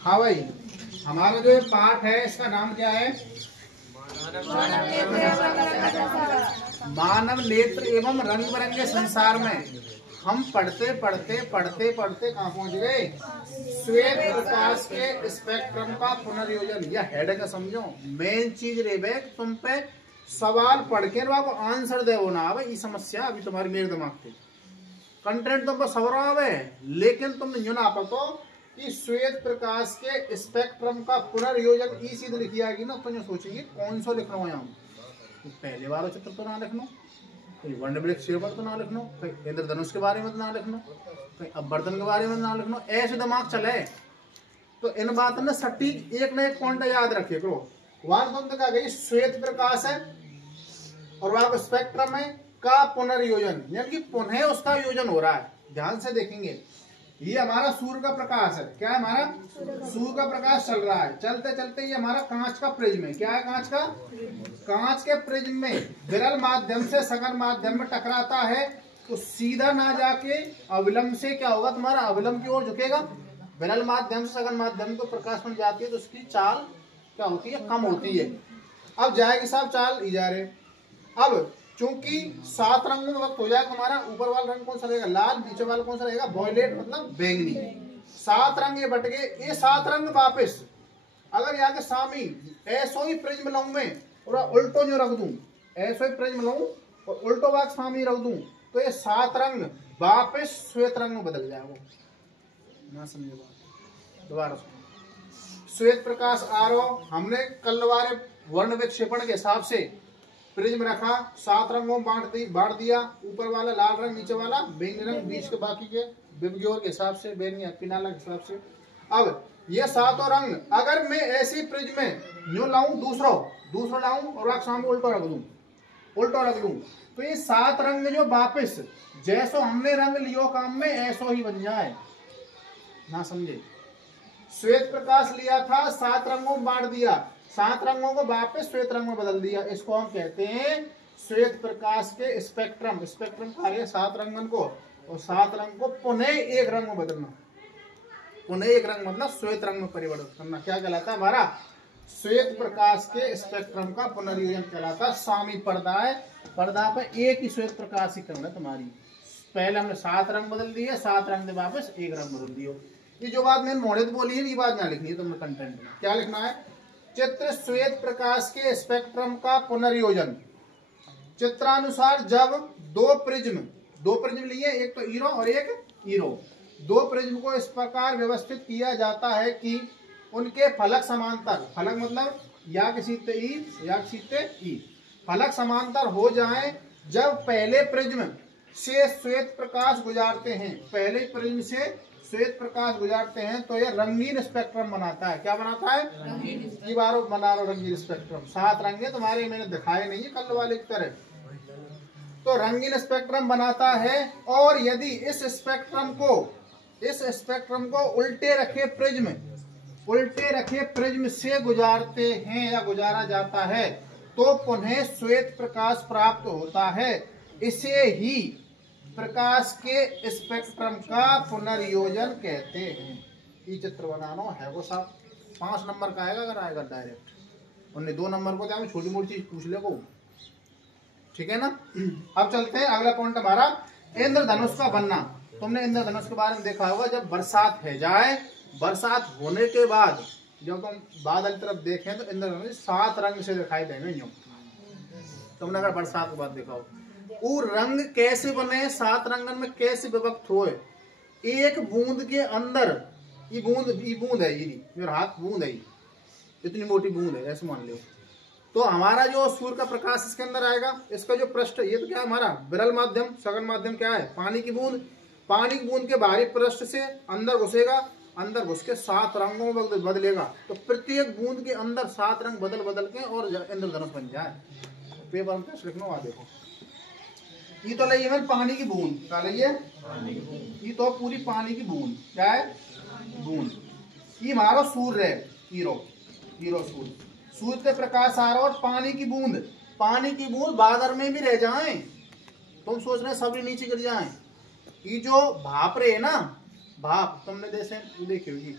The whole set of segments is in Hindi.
हाँ भाई, हमारा जो पाठ है इसका नाम क्या है? मानव नेत्र एवं रंग बिरंगे संसार में। हम पढ़ते पढ़ते पढ़ते पढ़ते कहाँ पहुंच गए? श्वेत प्रकाश के स्पेक्ट्रम का पुनर्योजन। या हेड का समझो, मेन चीज रे तुम पे सवाल पढ़ के आंसर दे ना आवे। ये समस्या अभी तुम्हारी मेरे दिमाग पे, कंटेंट तुम पर सवरा आवे लेकिन तुम नहीं ना पातो कि श्वेत प्रकाश के स्पेक्ट्रम का पुनर्योजन ई सीध लिखी आएगी ना, तो ये सोचेंगे कौन सा लिख रहा हूँ यहाँ। तो पहले बार चित्र तो ना लिखना, कहीं वर्णवृक्ष शिरोवर तो ना लिखना, कहीं इंद्रधनुष के बारे में तो ना लिखना, कहीं अभ्यर्थन के बारे में ना लिखना। ऐसे दिमाग चले तो इन बात में सटीक एक न एक पॉइंट याद रखे करो। वहां तुम कहा गई श्वेत प्रकाश है और वहां स्पेक्ट्रम है का पुनर्योजन, यानी कि पुनः उसका योजन हो रहा है। ध्यान से देखेंगे, ये हमारा सूर्य का प्रकाश है। क्या है हमारा? सूर्य का प्रकाश चल रहा है। चलते चलते ये हमारा कांच का प्रिज्म है। क्या है कांच का? कांच के प्रिज्म में विरल माध्यम से सघन माध्यम में टकराता है तो सीधा ना जाके अविलंब से क्या होगा? तुम्हारा अविलंब की ओर झुकेगा। विरल माध्यम से सघन माध्यम को प्रकाश में जाती है तो उसकी चाल क्या होती है? कम होती है। अब जाएगी साहब चाल जा रहे। अब चूंकि 7 रंगों में वक्त हो जाए हमारा, ऊपर वाला रंग कौन सा रहेगा? लाल, नीचे वाला कौन सा रहेगा? वॉयलेट मतलब बैंगनी। 7 रंग ये बट गए। ये 7 रंग वापस अगर यहाँ के सामी ऐसो ही प्रिज्म लाऊं मैं और उल्टो जो रख दूं, ऐसो ही प्रिज्म लाऊं और उल्टो बाग सामी रख दूं तो ये 7 रंग वापस श्वेत रंग में बदल जाएगा। ना समझे बात? दोबारा सुनो। श्वेत प्रकाश आ रहा, हमने कल वाले वर्ण विक्षेपण के हिसाब से प्रिज्म रखा, 7 रंगों में बांट दिया। ऊपर वाला लाल रंग, नीचे वाला बैंगनी रंग, बीच के बाकी के विबग्योर के हिसाब से, बैंगनी पिनाला के हिसाब से। अब ये 7 रंग अगर मैं ऐसी प्रिज्म में यूं लाऊं, दूसरा लाऊं और सामने उल्टा रख दूं तो ये 7 रंग जो वापस जैसो हमने रंग लियो काम में ऐसो ही बन जाए। ना समझे? श्वेत प्रकाश लिया था, 7 रंगों में बांट दिया, 7 रंगों को वापस श्वेत रंग में बदल दिया। इसको हम कहते हैं श्वेत प्रकाश के स्पेक्ट्रम। स्पेक्ट्रम कार्य 7 रंगन को और 7 रंग को पुनः एक रंग में बदलना। पुनः एक रंग मतलब श्वेत रंग में परिवर्तित करना। क्या कहलाता है? हमारा श्वेत प्रकाश के स्पेक्ट्रम का पुनर्योजन कहलाता है। सामी पर्दा है, पर्दा पर एक ही श्वेत प्रकाश ही करना तुम्हारी। पहले हमने 7 रंग बदल दिए, 7 रंग के वापस एक रंग बदल दियो। ये जो बात मैंने मोड़े बोली है ये बात ना लिखनी है तुमने कंटेंट में। क्या लिखना है? चित्र श्वेत प्रकाश के स्पेक्ट्रम का पुनर्योजन। चित्रानुसार जब दो प्रिज्म लिए, एक तो ईरो और एक ईरो, 2 प्रिज्म को इस प्रकार व्यवस्थित किया जाता है कि उनके फलक समांतर, फलक मतलब या किसी ई या किसी ई, फलक समांतर हो जाएं। जब पहले प्रिज्म से श्वेत प्रकाश गुजारते हैं, पहले प्रिज्म से श्वेत प्रकाश गुजारते हैं तो यह रंगीन स्पेक्ट्रम बनाता है। क्या बनाता है? रंगीन। बारो बना लो रंगीन स्पेक्ट्रम। 7 रंगे तुम्हारे मैंने दिखाए नहीं है कल वाले की तरह। तो रंगीन स्पेक्ट्रम बनाता है। और यदि इस स्पेक्ट्रम को उल्टे रखे प्रिज्म से गुजारते हैं या गुजारा जाता है तो पुनः श्वेत प्रकाश प्राप्त होता है। इसे ही प्रकाश के स्पेक्ट्रम का पुनर्योजन कहते हैं। ये चित्र बनाना है वो साहब 5 नंबर का आएगा अगर आएगा डायरेक्ट। उन्हें 2 नंबर को चाहे छोटी मोटी चीज पूछ ले को, ठीक है ना। अब चलते हैं अगला पॉइंट हमारा इंद्रधनुष का बनना। तुमने इंद्रधनुष के बारे में देखा होगा, जब बरसात है जाए, बरसात होने के बाद जब तुम बादल तरफ देखें तो इंद्रधनुष 7 रंग से दिखाई देंगे। तुमने अगर बरसात के बाद देखा हो वो रंग कैसे बने, 7 रंगन में कैसे विभक्त हुए। एक बूंद के अंदर ये बूंद है, ये मेरा हाथ बूंद है, इतनी मोटी बूंद है ऐसे मान लो। तो हमारा जो सूर्य का प्रकाश इसके अंदर आएगा, इसका जो पृष्ठ ये तो क्या है हमारा विरल माध्यम, सघन माध्यम क्या है? पानी की बूंद। पानी की बूंद के बाहरी पृष्ठ से अंदर घुसेगा, अंदर घुस के 7 रंगों में बदलेगा। तो प्रत्येक बूंद के अंदर 7 रंग बदल के और इंद्रधनुष बन जाए। पेपर में लिखना हुआ देखो, ये तो लइए पानी की बूंद, क्या लइए? ये तो पूरी पानी की बूंद, क्या है? बूंद। ये हमारा सूर्य है, हीरो सूर्य से प्रकाश आ रहा और पानी की बूंद बादल में भी रह जाएं। तुम सोच रहे सभी नीचे गिर जाएं, ये जो भाप रहे ना, भाप तुमने जैसे देखी होगी,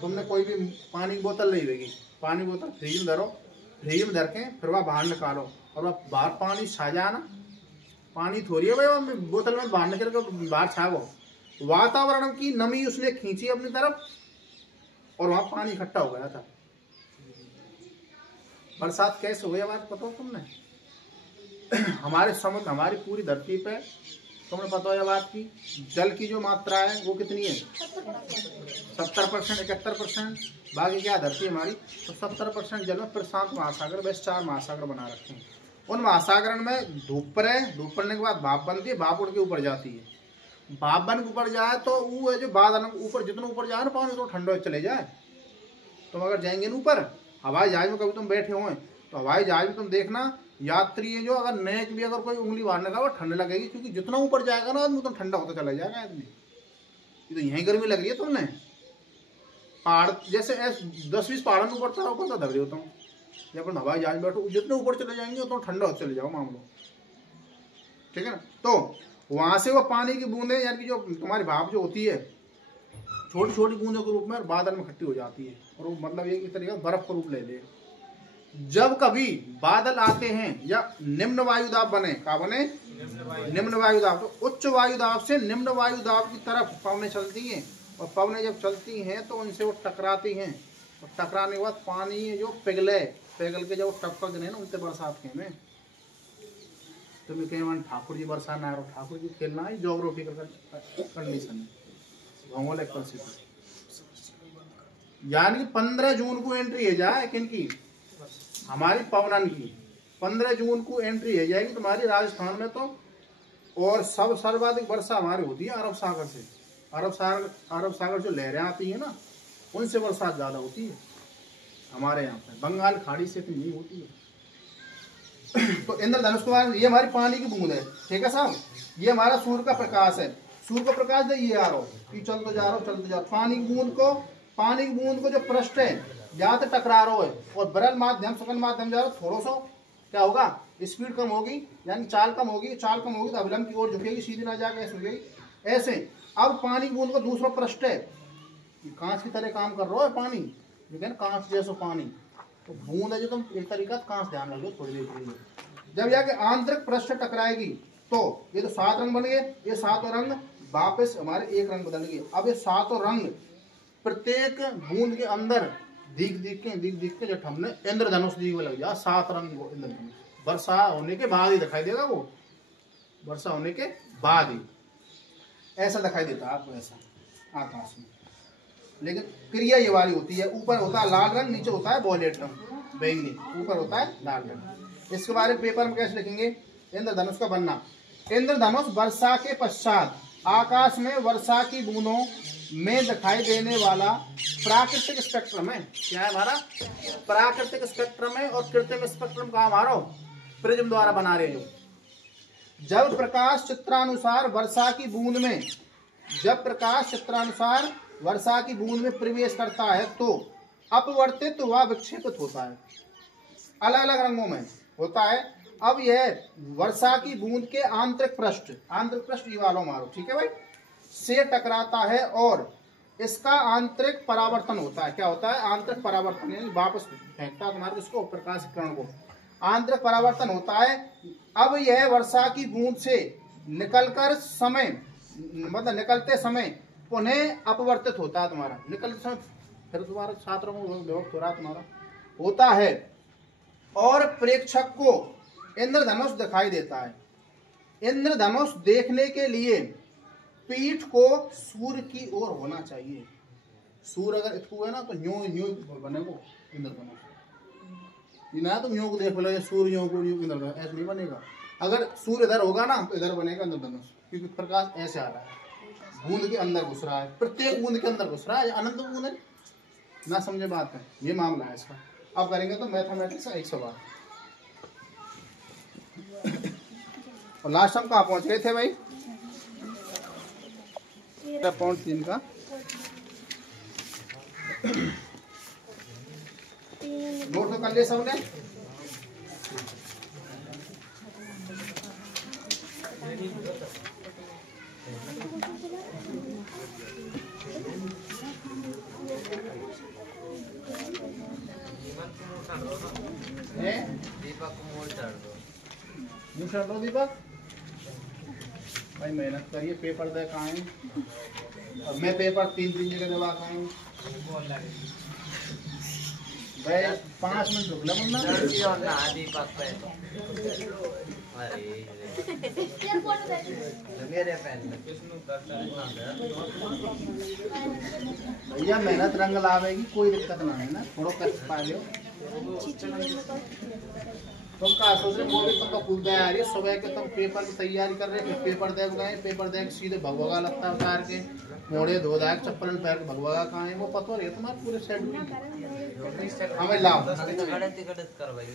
तुमने कोई भी पानी की बोतल ली होगी, पानी की बोतल फ्रिज में धरो, फ्रिज में धर के फिर वह बाहर निकालो और वह बाहर पानी छा जाए ना, पानी थोड़ी है भाई बोतल में बाहर निकल के बाहर छा, वो वातावरण की नमी उसने खींची अपनी तरफ और वहां पानी इकट्ठा हो गया था। बरसात कैसे हुई बात पता हो तुमने? हमारे समुद्र, हमारी पूरी धरती पे तुमने पता है बात की जल की जो मात्रा है वो कितनी है? 70%, 71%। बाकी क्या धरती हमारी, तो 70% जल में प्रशांत महासागर, वैसे 4 महासागर बना रखे हैं। उन महासागर में धूप पड़े, धूप पड़ने के बाद भाप बनती है, भाप उड़ के ऊपर जाती है। भाप बन के ऊपर जाए तो वो है जो बादल ऊपर, जितना ऊपर जाए ना पानी तो ठंडा चले जाए। तुम अगर जाएंगे ना ऊपर हवाई जहाज में, कभी तुम बैठे हुए तो हवाई जहाज में तुम देखना यात्री है जो अगर नेक भी अगर कोई उंगली मारने का वो ठंड लगेगी, क्योंकि जितना ऊपर जाएगा ना आदमी तो ठंडा होता चला जाएगा आदमी। ये तो यहीं गर्मी लग रही है तुमने। पहाड़ जैसे 10-20 पहाड़ में ऊपर था ऊपर धर रही होता हूँ, जब अपन हवाई जहाज में बैठो जितने ऊपर चले जाएंगे उतना ठंडा होता चले जाओ मामलो, ठीक है ना। तो वहां से वो पानी की बूंदे यानी कि जो तुम्हारी भाप जो होती है छोटी छोटी बूंदों के रूप में बादल में इकट्ठी हो जाती है और वो मतलब ये इस तरीके बर्फ का रूप ले ले। जब कभी बादल आते हैं या निम्न वायुदाब बने, क्या बने? निम्न वायुदाब। तो उच्च वायुदाब से निम्न वायुदाब की तरफ पवनें चलती हैं और पवनें जब चलती हैं तो उनसे वो टकराती हैं और टकराने के बाद पानी जो पिघल के जब टपक गए ना उनसे बरसात के में तुम्हें कहें ठाकुर जी बरसात ना, ठाकुर जी खेलना है जोग्राफिकल कंडीशन, भौगोलिक परिस्थिति। यानी 15 जून को एंट्री है जाए किनकी? हमारी पवनन की 15 जून को एंट्री है जाएगी तुम्हारी राजस्थान में। तो और सब सर्वाधिक वर्षा हमारी होती है अरब सागर से। अरब सागर जो लहरें आती है ना उनसे बरसात ज्यादा होती है हमारे यहाँ पे, बंगाल खाड़ी से इतनी नहीं होती है। तो इंद्रधनुष के बाद ये हमारी पानी की बूंद है, ठीक है साहब। ये हमारा सूर्य का प्रकाश है, सूर्य का प्रकाश दे ये आ रहा हो कि चलते जा रहा हो चलते जा रहा। पानी की बूंद को जो पृष्ठ है ज्यादा टकरा रहा है और बरल माध्यम सकल माध्यम जा रहा थोड़ा सा क्या होगा, स्पीड कम होगी यानी चाल कम होगी तो अविलंब की ओर झुकेगी, सीधी ना जाकर ऐसे हो जाएगी ऐसे। अब पानी की बूंद का दूसरा पृष्ठ है कांच की तरह काम कर रहा है पानी, जो है ना कांच जैसा पानी। तो बूंद है जो तुम एक तरीका कांच ध्यान रखो थोड़ी देर के लिए। जब जाके आंतरिक पृष्ठ टकराएगी तो ये तो 7 रंग बन गए, ये 7 रंग वापस हमारे एक रंग बदल गए। अब ये 7 रंग प्रत्येक बूंद के अंदर दिख के जब हमने इंद्रधनुष दिखने लग जा 7 रंग वो इंद्रधनुष वर्षा होने के बाद ही दिखाई देगा, वो वर्षा होने के बाद ही ऐसा दिखाई देता है आपको ऐसा आकाश में। लेकिन क्रिया ये वाली होती है, ऊपर होता है लाल रंग, नीचे होता है वॉयलेट रंग बैंगनी, ऊपर होता है लाल रंग। इसके बारे में पेपर में कैसे लिखेंगे? इंद्रधनुष का बनना। इंद्रधनुष वर्षा के पश्चात आकाश में वर्षा की बूंदों में दिखाई देने वाला प्राकृतिक स्पेक्ट्रम है। क्या है हमारा? प्राकृतिक स्पेक्ट्रम है। और कृत्रिम स्पेक्ट्रम का हमारा प्रिज्म द्वारा बना रहे हो। जब प्रकाश चित्रानुसार वर्षा की बूंद में प्रवेश करता है तो अपवर्तित व विक्षेपित होता है, अलग अलग रंगों में होता है। अब यह वर्षा की बूंद के आंतरिक पृष्ठ ये वालों मारो, ठीक है भाई, से टकराता है और इसका आंतरिक परावर्तन होता है। क्या होता है? आंतरिक परावर्तन, यानी वापस फेंकता है तुम्हारे इसको प्रकाश किरण को, आंतरिक परावर्तन होता है। अब यह वर्षा की बूंद से निकलते समय पुनः अपवर्तित होता है तुम्हारा, निकलते समय फिर तुम्हारा छात्रों को विभक्त हो रहा तुम्हारा होता है और प्रेक्षक को इंद्रधनुष दिखाई देता है। इंद्रधनुष देखने के लिए पीठ को सूर्य की ओर होना चाहिए। सूर्य अगर इतको है ना तो न्यू बनेगा इंद्रधनुष, ना तुम न्यू को देख लो सूर्य इंद्रधनुष ऐसे नहीं बनेगा। अगर सूर्य इधर होगा ना तो इधर बनेगा इंद्रधनुष, क्योंकि प्रकाश ऐसे आ रहा है, बूंद के अंदर घुस रहा है, प्रत्येक बूंद के अंदर घुस रहा है, अनंत बूंद है ना। समझे बात है, ये मामला है इसका। अब करेंगे तो मैथमेटिक्स का एक सवाल। और लास्ट हम कहाँ पहुंच गए थे भाई? पॉइंट 3 का नोट तो कर लिया सबने? दीपक को मोड़ चढ़ दो। यूं चढ़ दो दीपक भाई, मेहनत करिए। पेपर दे कहाँ है? और मैं पेपर 3 जगह दबा का हूँ भाई। 5 मिनट रुक लो मुन्ना। और ना दीपक पे मेरे पेन में भैया मेहनत रंग लावेगी, कोई दिक्कत ना है ना, थोड़ा कष्ट पा लो। तुम कहा सोच रहे मोदी तुम तो कूद गया यार, सुबह के तुम पेपर की तैयारी कर रहे, फिर पेपर दे गए, पेपर दे सीधे भगवगा लगता उतार के मोड़े धो दाग चप्पल पैर भगवगा कहाँ है वो पता नहीं तुम्हारे पूरे शेड्यूल। हमें लाओ गड़त कर भाई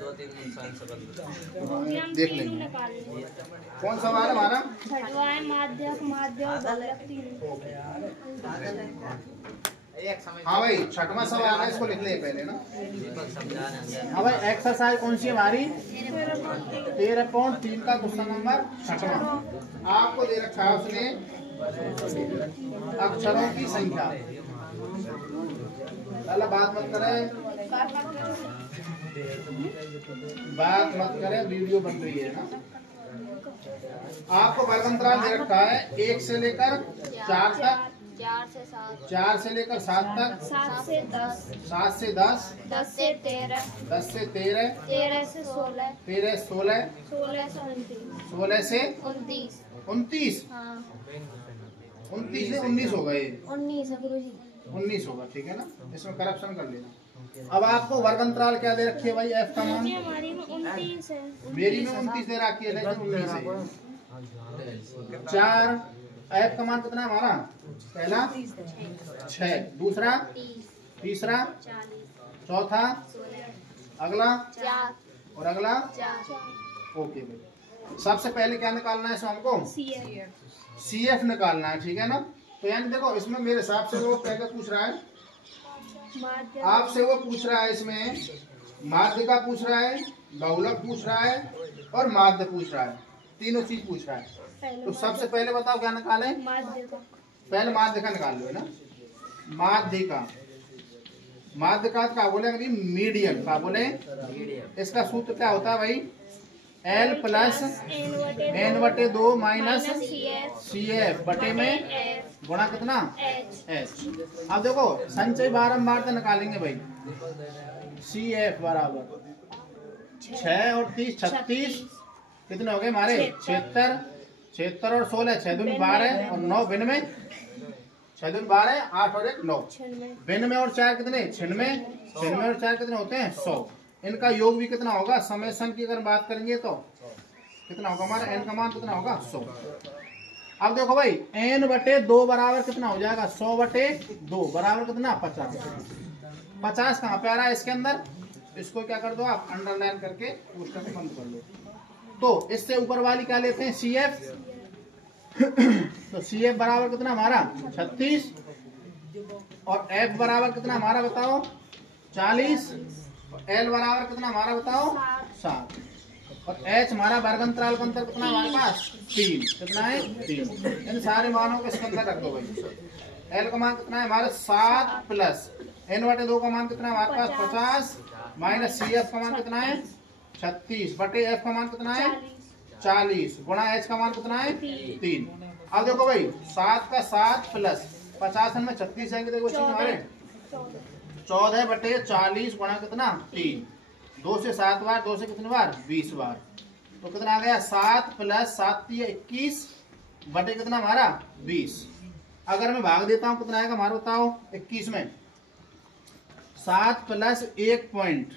2-3 इंसान से बंद देख लेंगे कौन सवाल है हमारा। हाँ भाई छठवां सवाल है, इसको लिख ले पहले ना। हाँ भाई एक्सरसाइज कौन सी है हमारी? 13.3 का क्वेश्चन नंबर 6वां। आपको दे रखा है उसने अक्षरों की संख्या। पहले बात मत करें, वीडियो बन रही है ना। आपको वर्गंतराल दे रखा है 1 से लेकर 4 तक, 4 से लेकर 7 तक, 7 से 10, 10 से 13, 13 से 16, 16 से 29, 29 से 19 होगा ये, 19 होगा ठीक है ना। इसमें करप्शन कर लेना। अब आपको वर्गंतराल क्या दे रखी है भाई? एफ का मान मेरी में 29 दे रखी है, लेकिन 19 है। 4 एफ का मान कितना है हमारा? पहला 6, दूसरा, तीसरा, चौथा, अगला और अगला। ओके भाई, सबसे पहले क्या निकालना है इसमें हमको? CF निकालना है ठीक है ना। तो यानी देखो इसमें मेरे हिसाब से वो पहले पूछ रहा है आपसे, वो पूछ रहा है इसमें माध्य का पूछ रहा है, बहुलक पूछ रहा है और माध्य पूछ रहा है, तीनों चीज पूछ रहा है। तो सबसे पहले बताओ क्या निकाले? पहले माध्य का निकाल लो ना। माध्य का क्या बोले? मीडियन का बोले। इसका सूत्र क्या होता है भाई? L plus n/2 minus CF बटे में गुणा कितना? H। अब देखो संचय बारंबार तो निकालेंगे भाई। CF बराबर 6 और 30 36, कितने हो गए हमारे? 76 और 16 6 दूनी 12 और 9 बिन में 6 दूनी 12 8 और 1 9 बिन में और 4 कितने? 96 और 4 कितने होते हैं? 100। इनका योग भी कितना होगा? समेशन की अगर बात करेंगे तो कितना होगा हमारा? n का मान कितना होगा? 100। अब देखो भाई n/2 बराबर कितना हो जाएगा? 100/2 बराबर कितना? 50। 50 कहाँ पे आ रहा है इसके अंदर? इसको क्या कर दो आप? अंडरलाइन करके उसका बंद कर लो। तो इससे ऊपर वाली क्या लेते हैं? CF। तो CF बराबर कितना हमारा? 36 और F बराबर कितना हमारा बताओ? 40 और L बराबर कितना हमारा बताओ? 7 और H हमारा वर्गंतराल का अंतर कितना हमारे पास? 3। कितना है? 3। इन सारे मानों को इसके अंदर रख दो भाई। L का मान कितना है हमारे? 7 प्लस n/2 का मान कितना है हमारे पास? 50 माइनस CF का मान कितना है? 36 बटे F का मान कितना है? 40 गुणा H का मान कितना है? 3। अब देखो भाई 7 का 7 प्लस 50 में 36 आएंगे देखो हमारे 14/40 गुणा कितना? 3। 2 से 7 बार, 2 से कितनी बार? 20 बार। तो कितना आ गया? 7 प्लस 7 21 बटे कितना हमारा? 20। अगर मैं भाग देता हूँ कितना आएगा हमारा बताओ? 21 में 7 प्लस 1 पॉइंट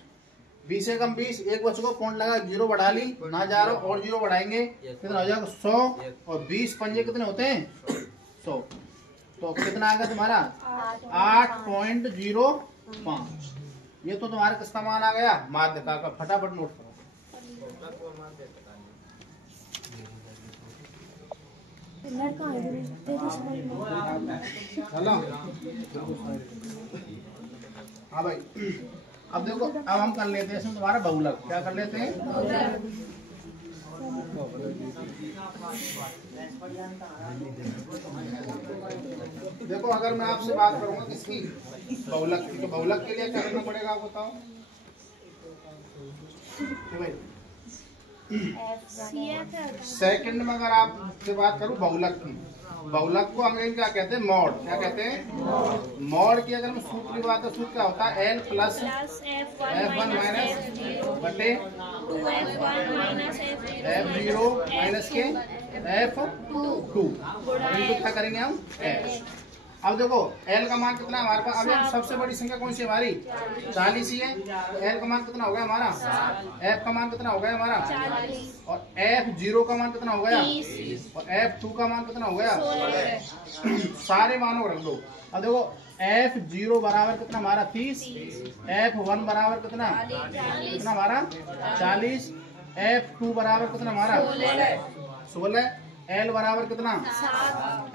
20 से कम 20, एक बच्चों को पॉइंट लगा 0 बढ़ा ली ना जा रहा और 0 बढ़ाएंगे कितना हो जाएगा? 100 और 20 पंजे कितने होते हैं? 100। तो कितना आ गया तुम्हारा? 8.05। ये तो तुम्हारा किसका मान आ गया? माध्यता का। फटाफट नोट करो। हाँ भाई अब देखो, अब हम कर लेते हैं इसमें तुम्हारा बहुलक। क्या कर लेते हैं? देखो अगर मैं आपसे बात करूंगा किसकी, बहुलक की, तो बहुलक के लिए क्या करना पड़ेगा आप बताओ भाई। सेकंड में अगर आपसे बात करूं बहुलक की, बहुलक को अंग्रेजी क्या कहते हैं, मॉड। क्या कहते हैं, मॉड की अगर मैं सूत्र की बात, तो सूत्र क्या होता है, एल प्लस F1 माइनस बटे F0 माइनस के F2 इनको क्या करेंगे हम, H। अब देखो L का मान कितना हमारे पास, अभी सबसे बड़ी संख्या कौन सी है हमारी, 40 ही है। तो L का मान कितना हो गया हमारा, F का मान कितना हो गया हमारा, और F0 का मान कितना हो गया, और F2 का मान कितना हो गया, सारे मानों रख दो। अब देखो F0 बराबर कितना हमारा 30, F1 बराबर कितना कितना हमारा 40, F2 बराबर कितना हमारा 16, L बराबर कितना,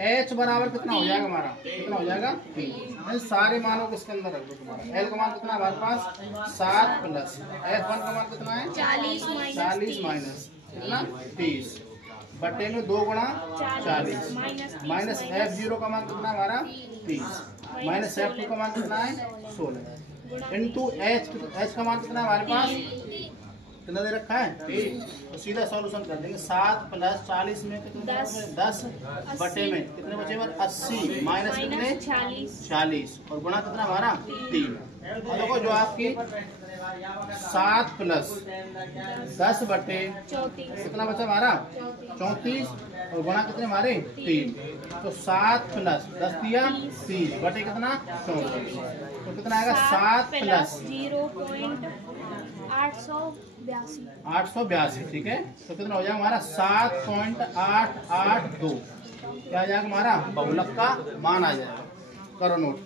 H बराबर कितना हो जाएगा हमारा, कितना हो जाएगा 3। सारे मानों को इसके अंदर रख दो तुम्हारा। L का मान कितना है हमारे पास 7 प्लस F1 का मान कितना है 40 माइनस कितना 30 बटे में 2 गुणा 40 माइनस F0 का मान कितना हमारा 30 माइनस F2 का मान कितना है 16 इंटू H का मान कितना है हमारे पास, कितना दे रखा है, तो सीधा सॉल्यूशन कर देंगे। 7 प्लस 40 में कितने 10 बटे में कितने बचे, 80 माइनस कितने 40 और गुणा कितना हमारा 3। और देखो जो आपकी 7 प्लस 10 बटे कितना बचा हमारा 34 और गुणा कितने हमारे 3, तो 7 प्लस 10 दिया 30 बटे कितना 34, तो कितना आएगा 7 प्लस 882। ठीक है, तो कितना हो जाएगा हमारा 7.882 क्या आ जाएगा हमारा बहुलक का मान आ जाएगा। करो नोट।